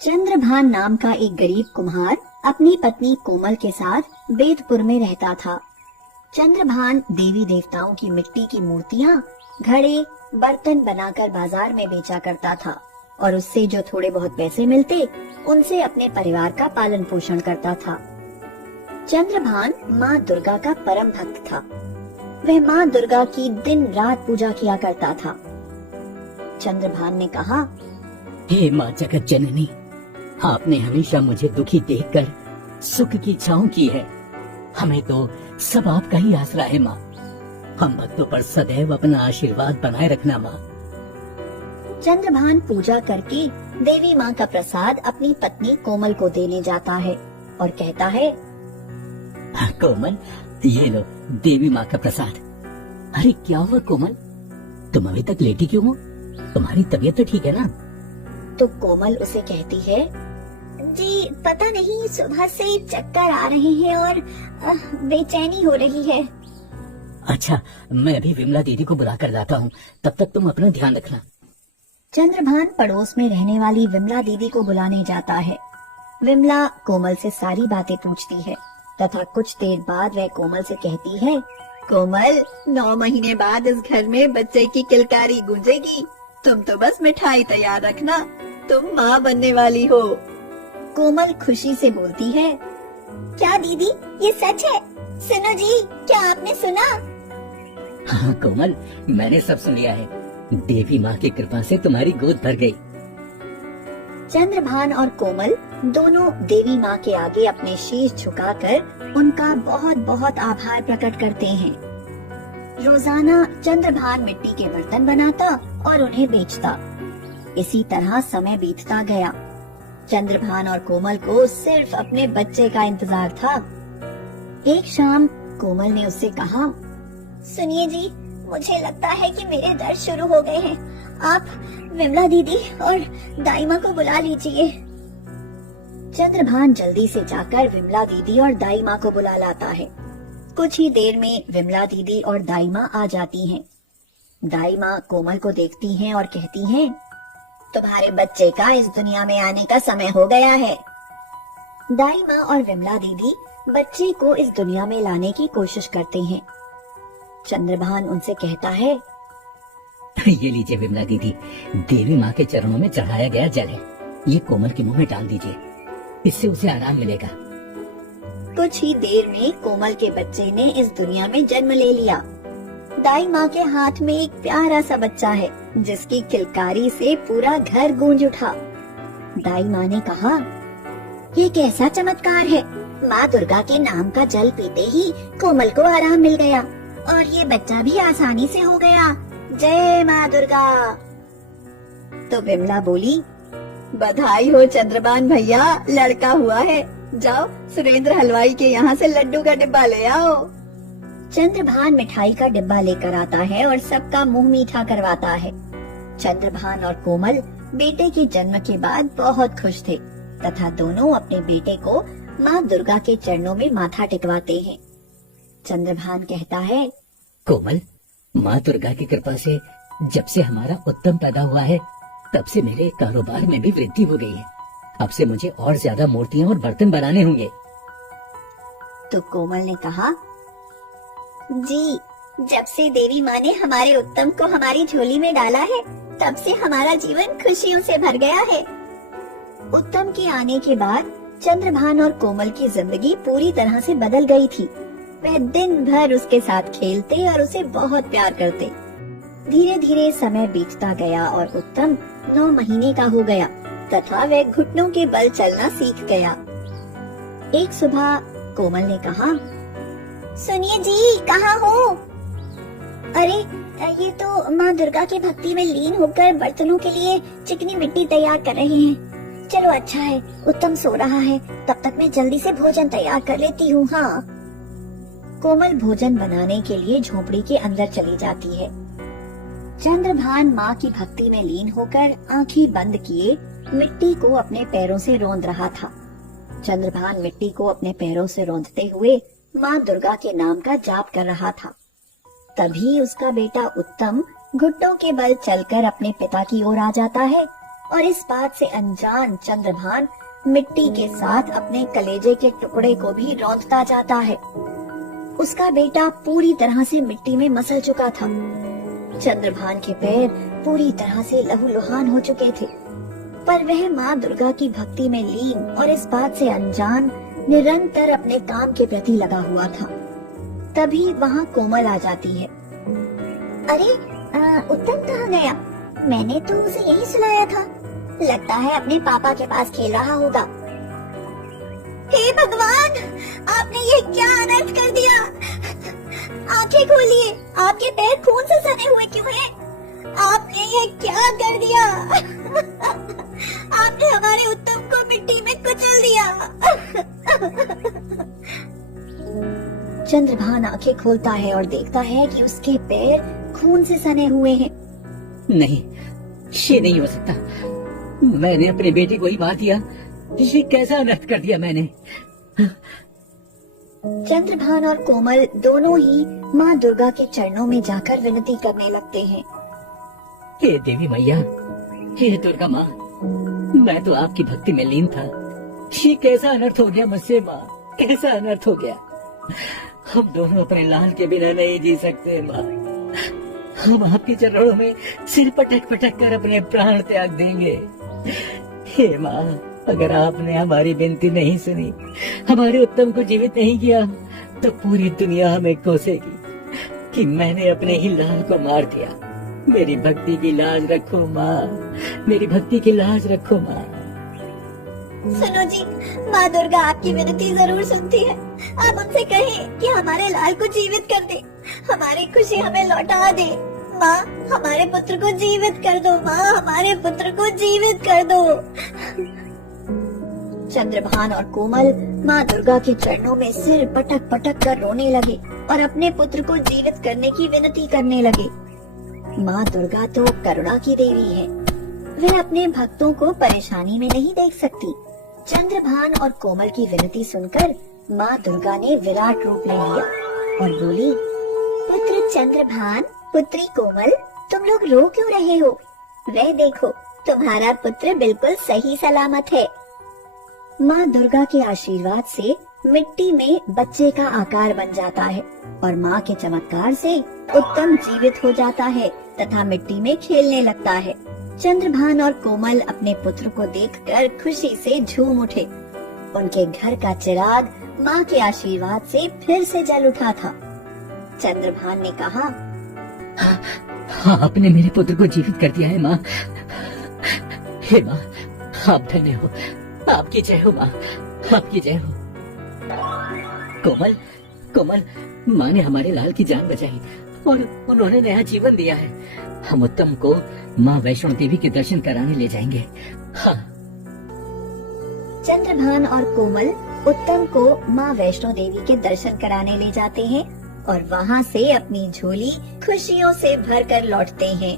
चंद्रभान नाम का एक गरीब कुम्हार अपनी पत्नी कोमल के साथ बेदपुर में रहता था। चंद्रभान देवी देवताओं की मिट्टी की मूर्तियाँ, घड़े, बर्तन बनाकर बाजार में बेचा करता था और उससे जो थोड़े बहुत पैसे मिलते उनसे अपने परिवार का पालन पोषण करता था। चंद्रभान माँ दुर्गा का परम भक्त था। वह माँ दुर्गा की दिन रात पूजा किया करता था। चंद्रभान ने कहा, हे माँ जगत जननी, आपने हमेशा मुझे दुखी देखकर सुख की छाँव की है। हमें तो सब आपका ही आसरा है माँ। हम भक्तों पर सदैव अपना आशीर्वाद बनाए रखना माँ। चंद्रभान पूजा करके देवी माँ का प्रसाद अपनी पत्नी कोमल को देने जाता है और कहता है, कोमल, ये लो देवी माँ का प्रसाद। अरे क्या हुआ कोमल, तुम अभी तक लेटी क्यों हो? तुम्हारी तबीयत तो ठीक है ना? तो कोमल उसे कहती है, जी पता नहीं, सुबह से चक्कर आ रहे हैं और बेचैनी हो रही है। अच्छा, मैं अभी विमला दीदी को बुला कर लाता हूँ, तब तक तुम अपना ध्यान रखना। चंद्रभान पड़ोस में रहने वाली विमला दीदी को बुलाने जाता है। विमला कोमल से सारी बातें पूछती है तथा कुछ देर बाद वह कोमल से कहती है, कोमल, 9 महीने बाद इस घर में बच्चे की किलकारी गूंजेगी। तुम तो बस मिठाई तैयार रखना, तुम माँ बनने वाली हो। कोमल खुशी से बोलती है, क्या दीदी, ये सच है? सुनो जी, क्या आपने सुना? हाँ कोमल, मैंने सब सुन लिया है। देवी माँ की कृपा से तुम्हारी गोद भर गई। चंद्रभान और कोमल दोनों देवी माँ के आगे अपने शीश झुकाकर उनका बहुत बहुत आभार प्रकट करते हैं। रोजाना चंद्रभान मिट्टी के बर्तन बनाता और उन्हें बेचता। इसी तरह समय बीतता गया। चंद्रभान और कोमल को सिर्फ अपने बच्चे का इंतजार था। एक शाम कोमल ने उससे कहा, सुनिए जी, मुझे लगता है कि मेरे दर्द शुरू हो गए हैं। आप विमला दीदी और दाई माँ को बुला लीजिए। चंद्रभान जल्दी से जाकर विमला दीदी और दाई माँ को बुला लाता है। कुछ ही देर में विमला दीदी और दाई माँ आ जाती हैं। दाई माँ कोमल को देखती हैं और कहती हैं, तुम्हारे बच्चे का इस दुनिया में आने का समय हो गया है। दाई माँ और विमला दीदी बच्चे को इस दुनिया में लाने की कोशिश करते हैं। चंद्रभान उनसे कहता है, ये लीजिए विमला दीदी, देवी माँ के चरणों में चढ़ाया गया जल है। ये कोमल के मुंह में डाल दीजिए, इससे उसे आराम मिलेगा। कुछ ही देर में कोमल के बच्चे ने इस दुनिया में जन्म ले लिया। दाई माँ के हाथ में एक प्यारा सा बच्चा है जिसकी किलकारी से पूरा घर गूंज उठा। दाई माँ ने कहा, ये कैसा चमत्कार है। माँ दुर्गा के नाम का जल पीते ही कोमल को आराम मिल गया और ये बच्चा भी आसानी से हो गया। जय माँ दुर्गा। तो विमला बोली, बधाई हो चंद्रभान भैया, लड़का हुआ है। जाओ सुरेंद्र हलवाई के यहाँ से लड्डू का डिब्बा ले आओ। चंद्रभान मिठाई का डिब्बा लेकर आता है और सबका मुंह मीठा करवाता है। चंद्रभान और कोमल बेटे के जन्म के बाद बहुत खुश थे तथा दोनों अपने बेटे को माँ दुर्गा के चरणों में माथा टिकवाते हैं। चंद्रभान कहता है, कोमल, माँ दुर्गा की कृपा से जब से हमारा उत्तम पैदा हुआ है तब से मेरे कारोबार में भी वृद्धि हो गई है। अब से मुझे और ज्यादा मूर्तियाँ और बर्तन बनाने होंगे। तो कोमल ने कहा, जी, जब से देवी माँ ने हमारे उत्तम को हमारी झोली में डाला है तब से हमारा जीवन खुशियों से भर गया है। उत्तम के आने के बाद चंद्रभान और कोमल की जिंदगी पूरी तरह से बदल गई थी। वह दिन भर उसके साथ खेलते और उसे बहुत प्यार करते। धीरे धीरे समय बीतता गया और उत्तम 9 महीने का हो गया तथा वह घुटनों के बल चलना सीख गया। एक सुबह कोमल ने कहा, सुनिए जी, कहाँ हो? अरे ये तो माँ दुर्गा की भक्ति में लीन होकर बर्तनों के लिए चिकनी मिट्टी तैयार कर रहे हैं। चलो अच्छा है, उत्तम सो रहा है, तब तक मैं जल्दी से भोजन तैयार कर लेती हूँ। हाँ। कोमल भोजन बनाने के लिए झोपड़ी के अंदर चली जाती है। चंद्रभान माँ की भक्ति में लीन होकर आंखें बंद किए मिट्टी को अपने पैरों से रौंद रहा था। चंद्रभान मिट्टी को अपने पैरों से रौंदते हुए माँ दुर्गा के नाम का जाप कर रहा था। तभी उसका बेटा उत्तम घुटनों के बल चलकर अपने पिता की ओर आ जाता है और इस बात से अनजान चंद्रभान मिट्टी के साथ अपने कलेजे के टुकड़े को भी रौंदता जाता है। उसका बेटा पूरी तरह से मिट्टी में मसल चुका था। चंद्रभान के पैर पूरी तरह से लहूलुहान हो चुके थे, पर वह माँ दुर्गा की भक्ति में लीन और इस बात से अनजान निरंतर अपने काम के प्रति लगा हुआ था। तभी वहाँ कोमल आ जाती है। अरे उत्तम कहाँ गया? मैंने तो उसे यही सुलाया था। लगता है अपने पापा के पास खेल रहा होगा। हे भगवान, आपने ये क्या अनर्थ कर दिया? आंखें खोलिए, आपके पैर खून से सने हुए क्यों हैं? आपने ये क्या कर दिया? आपने हमारे उत्तम को मिट्टी में कुचल दिया। चंद्रभान आंखें खोलता है और देखता है कि उसके पैर खून से सने हुए हैं। नहीं, ये नहीं हो सकता। मैंने अपने बेटे को ही मार दिया। ये कैसा अनर्थ कर दिया मैंने? चंद्रभान और कोमल दोनों ही माँ दुर्गा के चरणों में जाकर विनती करने लगते हैं। हे देवी मैया, हे दुर्गा माँ, मैं तो आपकी भक्ति में लीन था। ये कैसा अनर्थ हो गया मुझसे माँ, कैसा अनर्थ हो गया। हम दोनों अपने लाल के बिना नहीं जी सकते माँ। हम आपके चरणों में सिर पटक पटक कर अपने प्राण त्याग देंगे। हे माँ, अगर आपने हमारी विनती नहीं सुनी, हमारे उत्तम को जीवित नहीं किया, तो पूरी दुनिया हमें कोसेगी कि मैंने अपने ही लाल को मार दिया। मेरी भक्ति की लाज रखो माँ, मेरी भक्ति की लाज रखो माँ। सुनो जी, माँ दुर्गा आपकी विनती जरूर सुनती है। आप उनसे कहें कि हमारे लाल को जीवित कर दे, हमारी खुशी हमें लौटा दे। माँ, हमारे पुत्र को जीवित कर दो। माँ, हमारे पुत्र को जीवित कर दो। चंद्रभान और कोमल माँ दुर्गा के चरणों में सिर पटक पटक कर रोने लगे और अपने पुत्र को जीवित करने की विनती करने लगे। माँ दुर्गा तो करुणा की देवी है, वह अपने भक्तों को परेशानी में नहीं देख सकती। चंद्रभान और कोमल की विनती सुनकर माँ दुर्गा ने विराट रूप ले लिया और बोली, पुत्र चंद्रभान, पुत्री कोमल, तुम लोग रो क्यों रहे हो? वह देखो, तुम्हारा पुत्र बिल्कुल सही सलामत है। माँ दुर्गा के आशीर्वाद से मिट्टी में बच्चे का आकार बन जाता है और माँ के चमत्कार से उत्तम जीवित हो जाता है तथा मिट्टी में खेलने लगता है। चंद्रभान और कोमल अपने पुत्र को देखकर खुशी से झूम उठे। उनके घर का चिराग माँ के आशीर्वाद से फिर से जल उठा था। चंद्रभान ने कहा, हाँ, आपने मेरे पुत्र को जीवित कर दिया है माँ। हे माँ, आप धन्य हो, आपकी जय हो माँ, आपकी जय हो। कोमल, कोमल, माँ ने हमारे लाल की जान बचाई और उन्होंने नया जीवन दिया है। हम उत्तम को माँ वैष्णो देवी के दर्शन कराने ले जाएंगे। हाँ। चंद्रभान और कोमल उत्तम को माँ वैष्णो देवी के दर्शन कराने ले जाते हैं और वहाँ से अपनी झोली खुशियों से भरकर लौटते हैं।